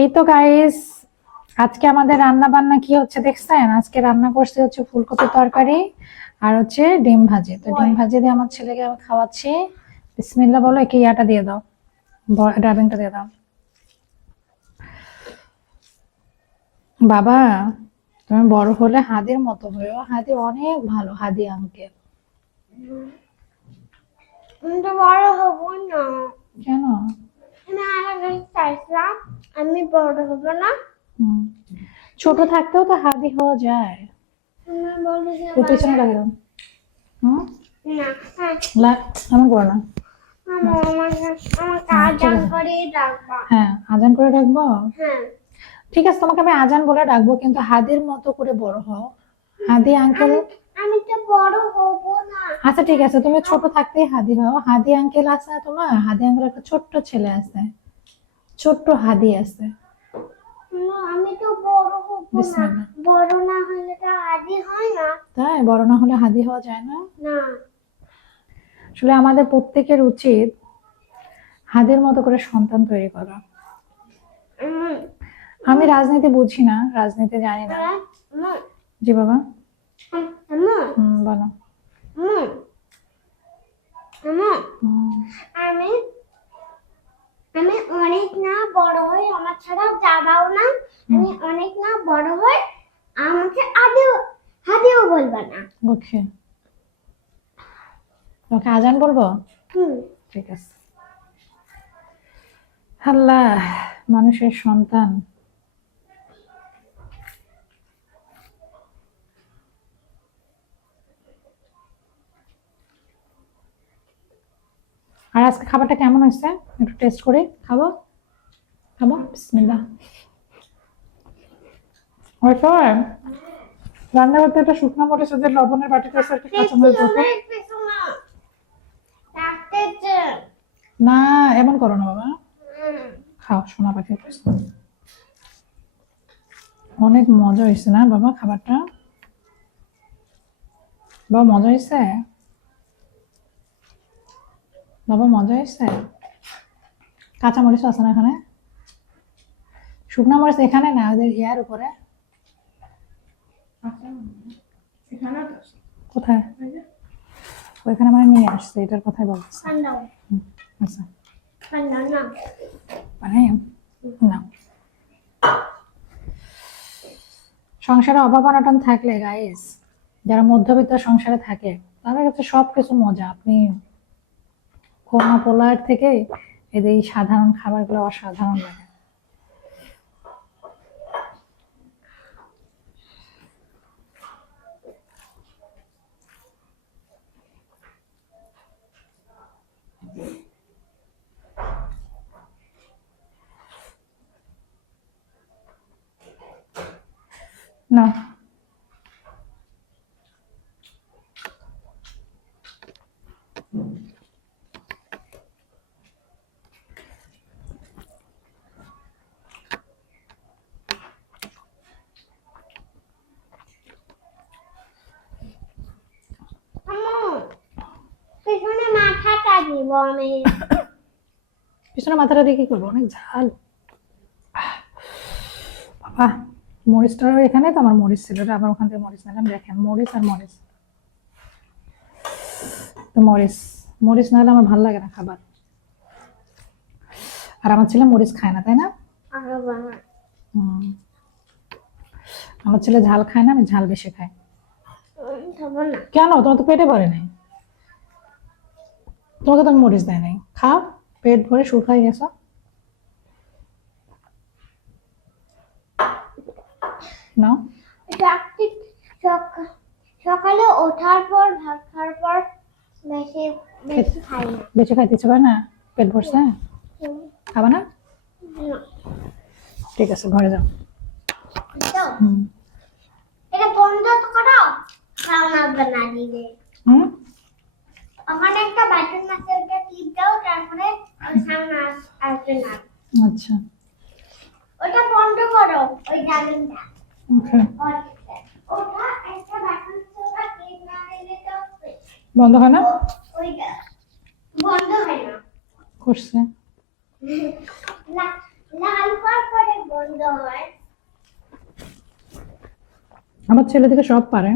এই তো গাইস, আজকে আমাদের রান্না বান্না কি হচ্ছে দেখছেন? আজকে রান্না করছি হচ্ছে ফুলকপির তরকারি আর হচ্ছে ডিম ভাজি। তো ডিম ভাজি দিয়ে আমার ছেলেকে আমি খাওয়াচ্ছি। বিসমিল্লাহ বলো, একে ইয়াটা দিয়ে দাও, ডাবিংটা দিয়ে দাও। বাবা, তুমি বড় হলে হাদির মতো হয়েও। হাদি অনেক ভালো, হাদি আঙ্কেল। আমি তো বড় হব না। কেন? আমি আগে চাইছিলাম আমি বড় হব না। হুম, ছোট থাকতেও তো হাদি হওয়া যায়। আমি বলি যে ওর পেছনে লাগিয়ে দাও। হুম, না, হ্যাঁ, এমন করো না। আমাকে ঠিক আজান আছে। করে ডাকবা। হ্যাঁ, আজান করে ডাকবো। হ্যাঁ, ঠিক আছে, তোমাকে আমি আজান বলে ডাকবো, কিন্তু হাদির মতো করে বড় হও। হাদি আঙ্কেল। আমি আমি তো বড় হব না। আচ্ছা ঠিক আছে, তুমি ছোট থাকতেই হাদি হও। হাদি আঙ্কেল আছে না তোমার? হাদি আঙ্কেল একটা ছোট্ট ছেলে আছে, ছোট্ট হাদি আছে। আমি তো বড় হব না। বিসমিল্লাহ। বড় না হলে তো আদি হয় না। তাই বড় না হলে হাদি হওয়া যায় না? না, আসলে আমাদের প্রত্যেকের উচিত হাদির মতো করে সন্তান তৈরি করা। উম, আমি রাজনীতি বুঝি না, রাজনীতি জানি না। উম, জি বাবা। উম, বলো। উম, উম, হুম, আমি আমি অনেক না বড় হই, আমার ছাড়া যাবাও না। আমি অনেক না বড় হই, আমাকে আদেও হাদেও বলবা না। ওকে, ওকে আজান বলবো। হুম, ঠিক আছে। আল্লাহ, মানুষের সন্তান। আর আজকে খাবারটা কেমন হয়েছে একটু টেস্ট করে খাবো। খাবো, বিসমিল্লাহ। হয়তো রান্না করতে একটা শুকনো মরিচ, ওদের লবণের বাটিতে আছে, একটা কাঁচা মরিচ দিতো। অনেক কিছু না ডাকতেছে। না, এমন করো না বাবা। হুম, খাও সোনা পাখি। অনেক মজা হয়েছে না বাবা খাবারটা? বাবা মজা হয়েছে? বাবা মজা হয়েছে? কাঁচা মরিচ আছে না এখানে? শুকনো মরিচ এখানে না, ওদের ইয়ার উপরে। কোথায়? ওইখানে মানে নিয়ে আসছে, এটার কথাই বলছে। ঠান্ডাও আচ্ছা, ঠান্ডা না। মানে না, সংসারে অভাব অনটন থাকলে গাইস, যারা মধ্যবিত্ত সংসারে থাকে তাদের কাছে সবকিছু মজা। আপনি কোনা পোলার থেকে এদের এই সাধারণ খাবারগুলো অসাধারণ লাগে। না, আম্মু, পিছনে মাথাটা দিব আমি। পিছনে মাথাটা দিয়ে কি করবো? অনেক ঝাল বাবা। মরিচটাও এখানে তো আমার মরিচ ছিল, এটা আবার ওখান থেকে মরিচ নিলাম। দেখেন মরিচ আর মরিচ, তো মরিচ মরিচ না হলে আমার ভালো লাগে না খাবার। আর আমার ছেলে মরিচ খায় না, তাই না? আরো বাবা, হুম, আমার ছেলে ঝাল খায় না, আমি ঝাল বেশি খাই। খাবো না। কেন? তোমার তো পেটে ভরে নাই, তোমাকে তো আমি মরিচ দেয় নাই। খাও, পেট ভরে শুকাই গেছো। নাও। রাত্রি সকালে ওঠার পর ভাত খাওয়ার পর বেশি বেশি খাই না। বেশি খাইতে ইচ্ছে করে না? পেট ভরছে? হুম, খাবা না? না। ঠিক আছে, ঘরে যাও। তো হুম। এটা বন্ধ তো করো, খাওয়া বানা দিলে। হুম, ওখানে একটা বাটন আছে, ওটা টিপ দাও, তারপরে ওই সামনে আসবে না। আচ্ছা, ওটা বন্ধ করো, ওই ডালিমটা। ওকে। ওটা একটা বাটন আছে, ওটা টিপ না দিলে তো বন্ধ হয় না? ওইটা বন্ধ হয় না। করছে। না, লাল পর করে বন্ধ হয়। আমার ছেলে থেকে সব পারে।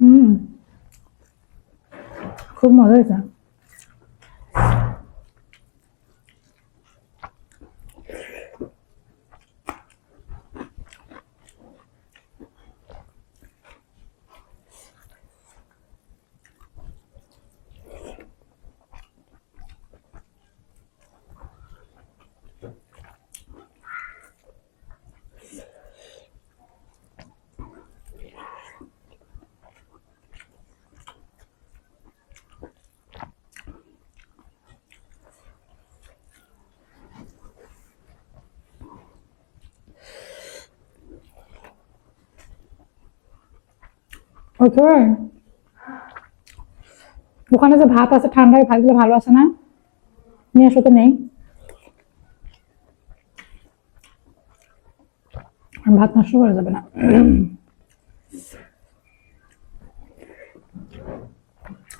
হুম, খুব মজা হয়েছে। ওকে, ওখানে যে ভাত আছে ঠান্ডায়, ভাতগুলো ভালো আছে না? নিয়ে এসো তো। নেই, আর ভাত নষ্ট করা যাবে না।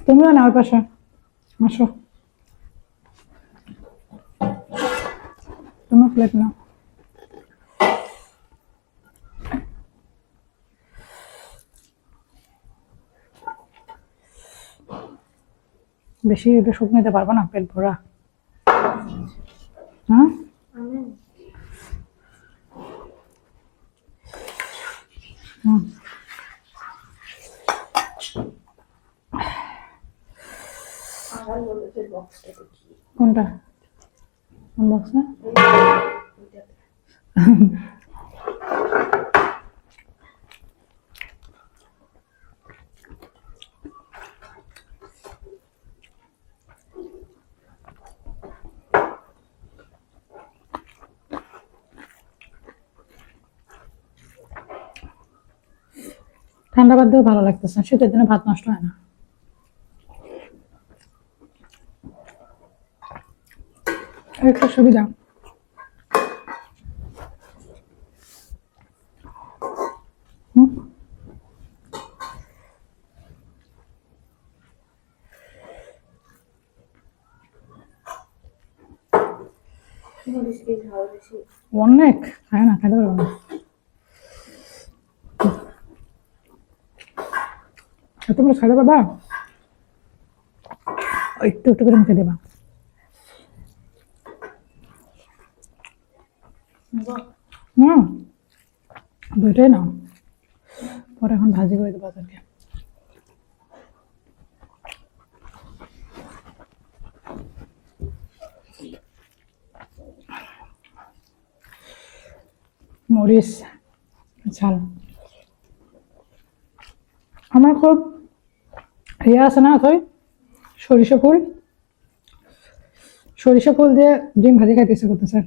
তুমিও না ওই পাশে আসো, তোমার প্লেট নাও। বেশি এটা শুক নিতে পারবো না, পেট ভরা। হ্যাঁ, হুম। কোনটা? কোন বক্সে? ঠান্ডা ভাত দিয়েও ভালো লাগতেছে, শীতের দিনে ভাত নষ্ট হয় না। একটা সুবিধা। হুম, অনেক খায় না, খাইতে পারবো না। তোমরা খাইতে পারবা? একটু একটু করে মুখে দেবা। হুম, দুইটাই নাও, পরে এখন ভাজি করে দেবো তাদেরকে। মরিচ ঝাল। আমার খুব ইয়ে আছে না, ওই সরিষা ফুল, সরিষা ফুল দিয়ে ডিম ভাজি খাইতে ইচ্ছে করতেছে।